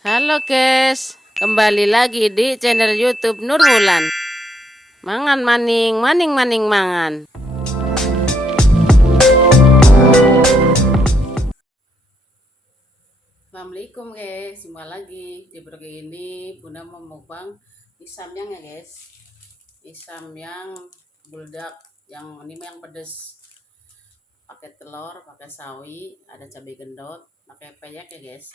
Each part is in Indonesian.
Halo guys, kembali lagi di channel YouTube Nurwulan. Mangan maning, maning maning mangan. Assalamualaikum guys, jumpa lagi di vlog ini. Bunda mau mukbang isamnya ya guys. Isam yang buldak, yang ini yang pedes. Pakai telur, pakai sawi, ada cabai gendot, pakai peyek ya guys.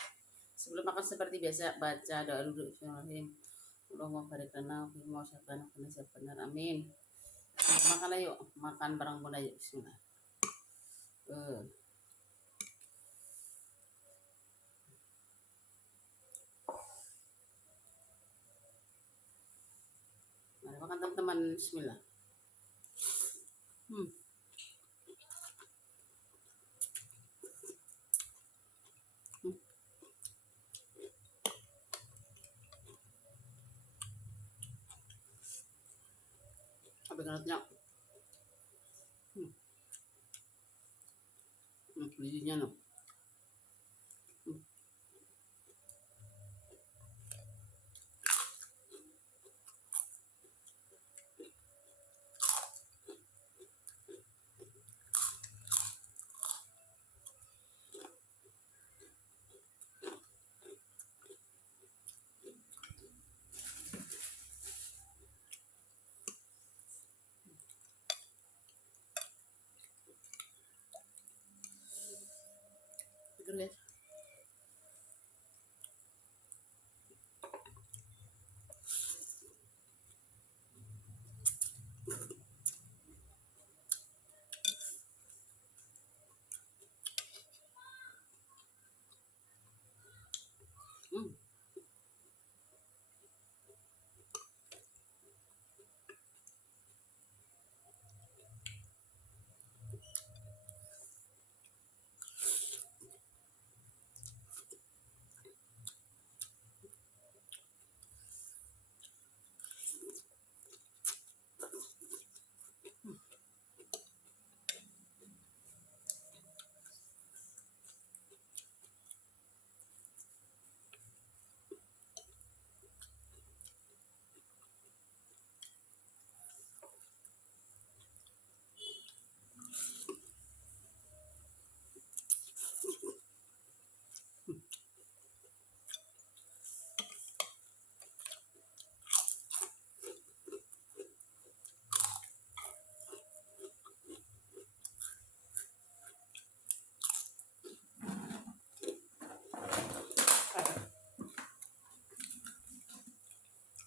Sebelum makan seperti biasa baca doa dulu. Allahumma barik lana fi ma razaqtana benar amin. Makan ayo, makan bareng Bunda yuk. Bismillah. Eh, Mari makan teman-teman. Bismillah. Hmm, hmm. Apa karatnya? Hmm, bijinya no. Hmm, Pikir guys. Hmm,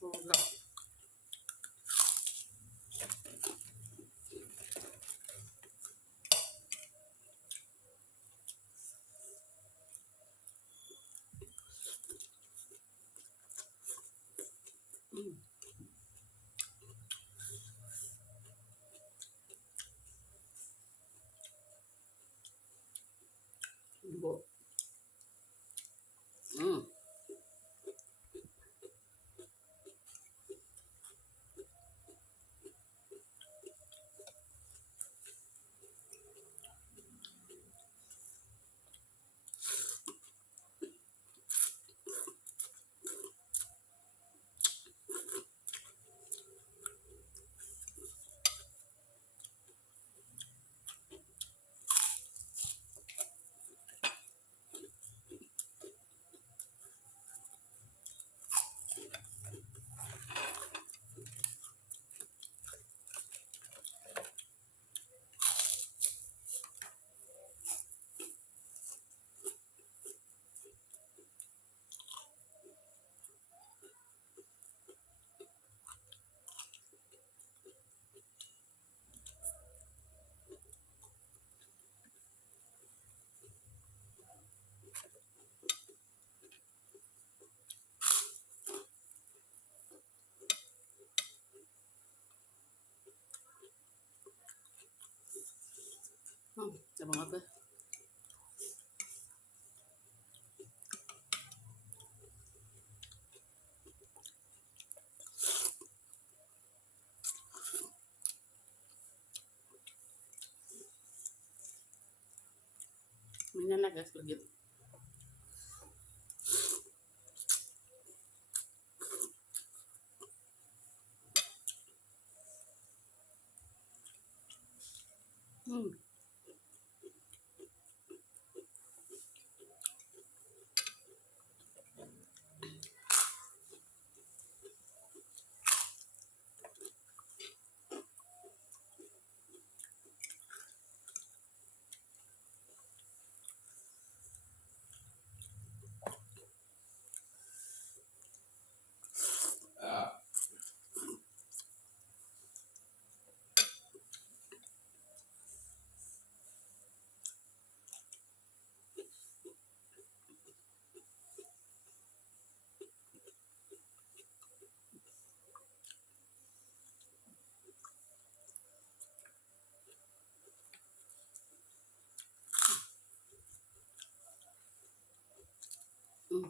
oh, enggak. Hmm, bu. Hmm, Abang apa? Minyak guys, legit. Hmm. Hmm.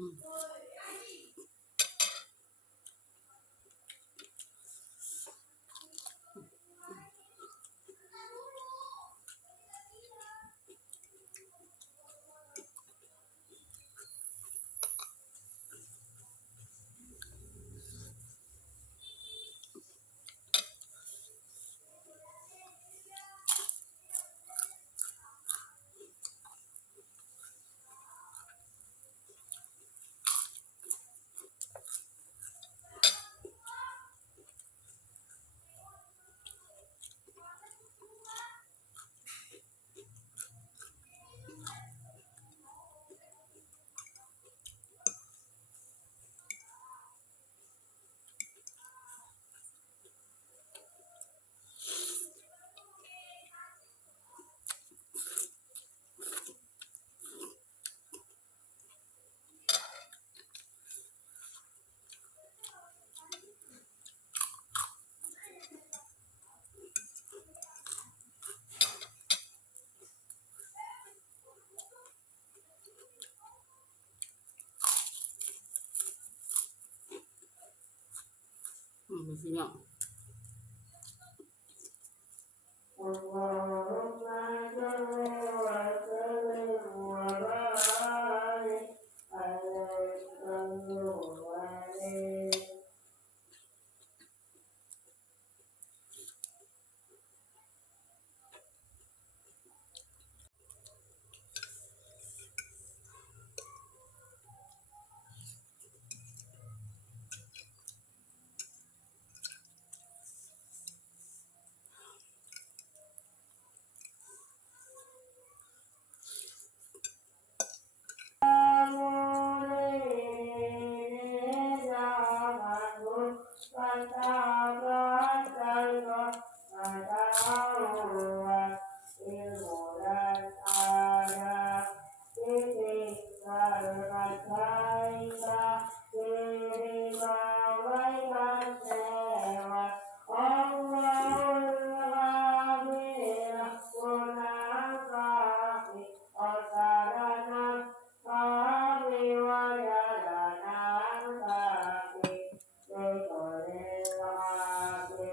Hmm. Isinya.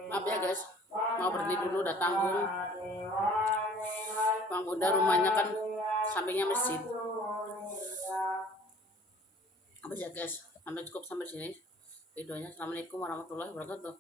Maaf ya guys, mau berhenti dulu, udah tanggung. Bang Bunda rumahnya kan sampingnya masjid. Habis ya guys, sampai cukup sampai sini videonya. Assalamualaikum warahmatullahi wabarakatuh.